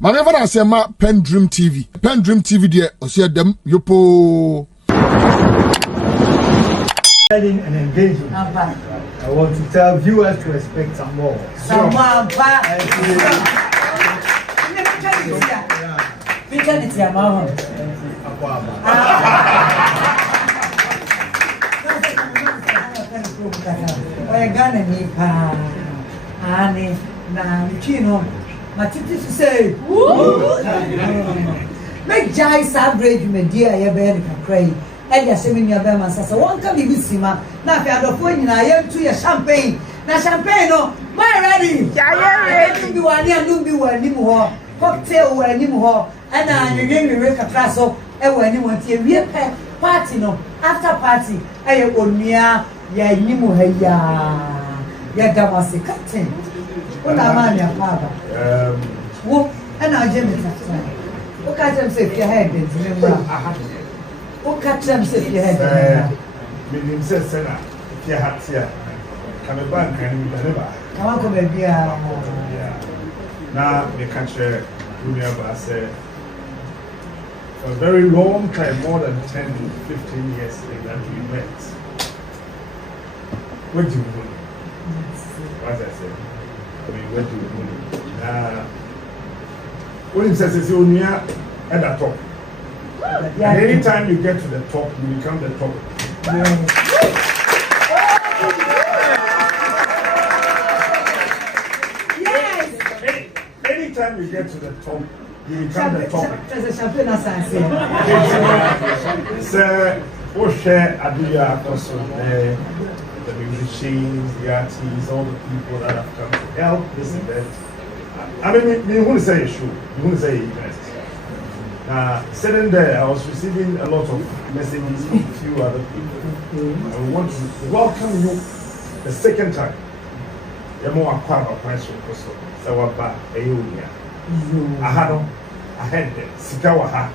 Mame fa na se ma PENDREAM TV. PENDREAM TV de osia dem yopo. And engaging. I want to tell viewers to expect some more. Some more. Make Jai Sabrage, my dear, you better cry. And you're sending your bellman says, one can be with him. Now, if you have the point, I am to your champagne. Now, champagne, no, my ready. I do one year, do be one anymore. Cocktail, where anymore. And I again, we make a castle, and when you want to real party, no, after party, I own me, ya, Nimu, ya, Damasi, captain. What am I, your father? And I Jimmy, what I can say if your head is what catch them say if your head? Meaning says, Senna, if you had here, come a bank and we can never. Come on, baby. Now, the country, remember, say, for a very long time, more than 10 to 15 years, that we met. What do you mean? What I said? I mean, what do you mean? When it says it's only at the top. And anytime you get to the top, you become the top. Yes. Anytime you get to the top, you become the top. There's a champagne assassin. Sir, we'll share Adia also the musicians, the artists, all the people that have come to help this event. I mean, you want to say a show, you want to say event. Sitting there, I was receiving a lot of messages from a few other people. I want to welcome you the second time. You're more a part of my show, so I'm back. I had the Sikawaha.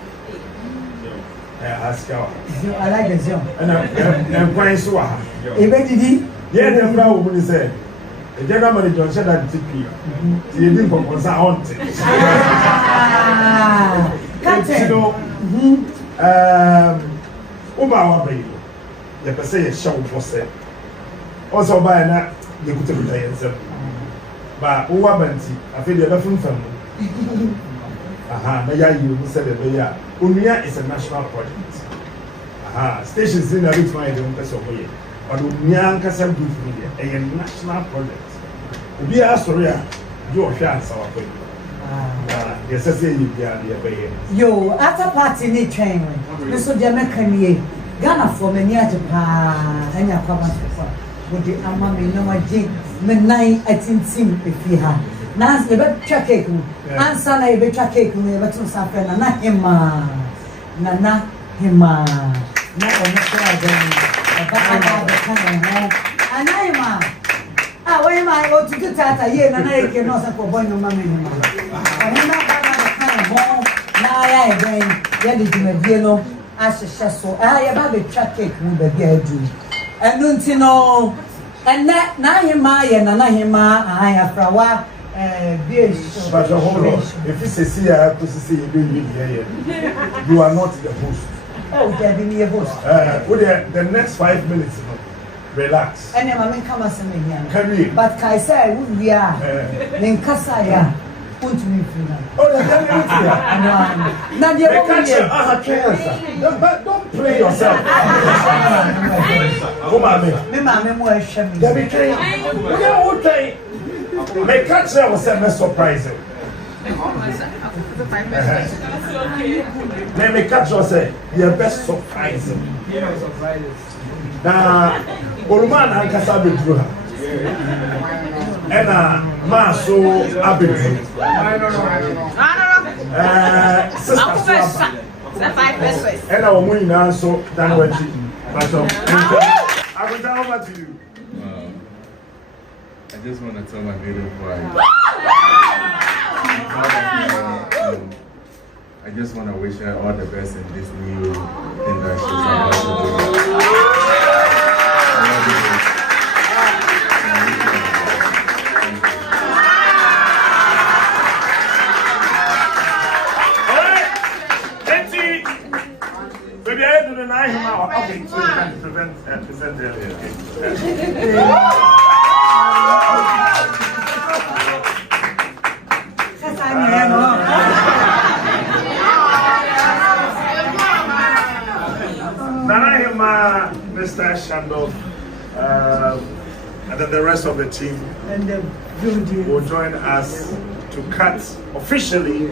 I like the song. And I'm quite so. Yeah, the brown woman said. The general manager said that TP. He didn't propose on it. You know, Obawa baby. The per se show was said. Also, by that, you could have yourself. But Owabanti, I feel you're from family. You said it. Unia is a national project. Stations in a bit my own person away. But Unia Casam Media, a national project. We are sorry, your chance our way. Yes, I say you are. Yo, after party, need train. Mr. Jamaican, Ghana for many at Japan, and your comments with the Amami no idea. Midnight, I think, seem if you have. Nance the bed track cake, and son, I bet track cake, never to suffer, and not him, Nana, him, not on the and I am. Ah, where am I going to do that? I hear and I can also for boy no mammy. I am not kind of home. Now I again, ready to make yellow as a shadow. I have a track cake with the girl do. And don't you know, and that Nahima and Nahima, I have for a while. But hold on, if it's a see, I have to see you doing here. You are not the host. Oh, there be a host. The next 5 minutes, relax. And then I come as a man. But I say, we are in Kasaya. Put me through that. Oh, don't play yourself. Come on, me catch her was a surprising. Let me catch her say, your best surprising. Now, Oluman and Kasabi drew her. And Maso Abidu. Sister and our winning also, Dan Wedgie. I will tell over to you. I just want to tell my little boy. I just want to wish her all the best in this new thing that she's about to do. then I him out. Okay, so you can present them. Nanahima, Mr. Shandov, and then the rest of the team will join us to cut officially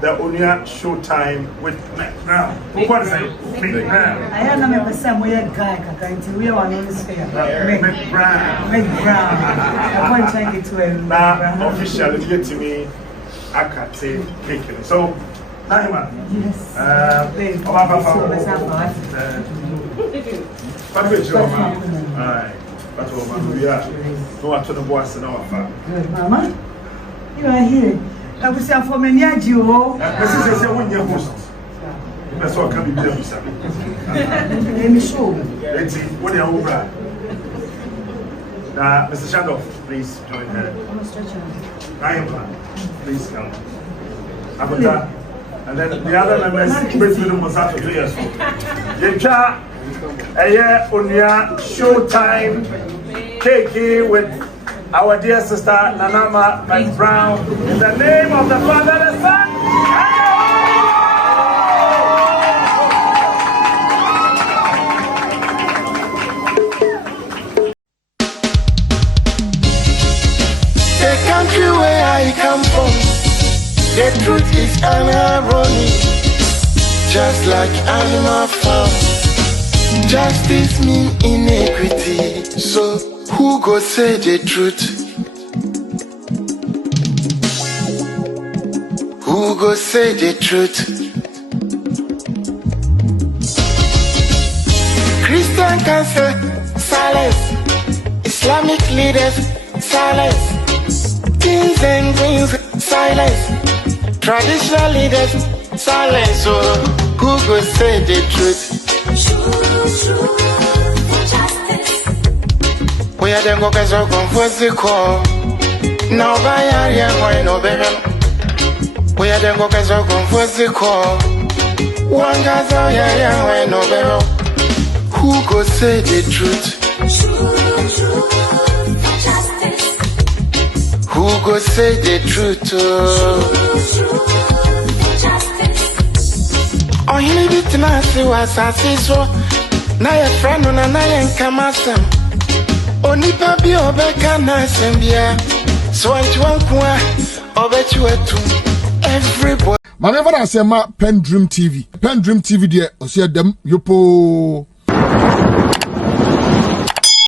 the Onya Showtime with Mcbrown. What is it? Mcbrown. I have never seen we had guy until we are on this fair. Mcbrown. I want to take it to him. Now, officially, get to me, I can't say cake. So, Nahima. Yes. Alright. That's what we are. No, I told the boss and our father. Good, Mama. You are here. I was here for many years. You this is a 1 year host. That's what can be there. let me show. Let's see. What are you over? Now, Mr. Shandov, please join her. I am. Please come. Abata. And then the other members, with the Mosato 2 years old. Yencha, a year on your Showtime cake with our dear sister Nanama Mcbrown. In the name of the Father, the Son, and the country where I come from, the truth is ironic, just like animal farm. Justice mean inequity, so who go say the truth? Who go say the truth? Christian cancer, silence. Islamic leaders, silence. Kings and queens, silence. Traditional leaders, silence. So who go say the truth? We are the workers of confused call. Now by area, why no better? We are the workers of confused call. One guy's out here, why no better? Who go say the truth? Who go say the truth? Oh, he need it now, see what I see so. Now your friend on a nine come as them. Only papi obeka na sembia. So I bet you are two. Everybody. Maneva na sema PENDREAM TV. PENDREAM TV there, osia dem yopo.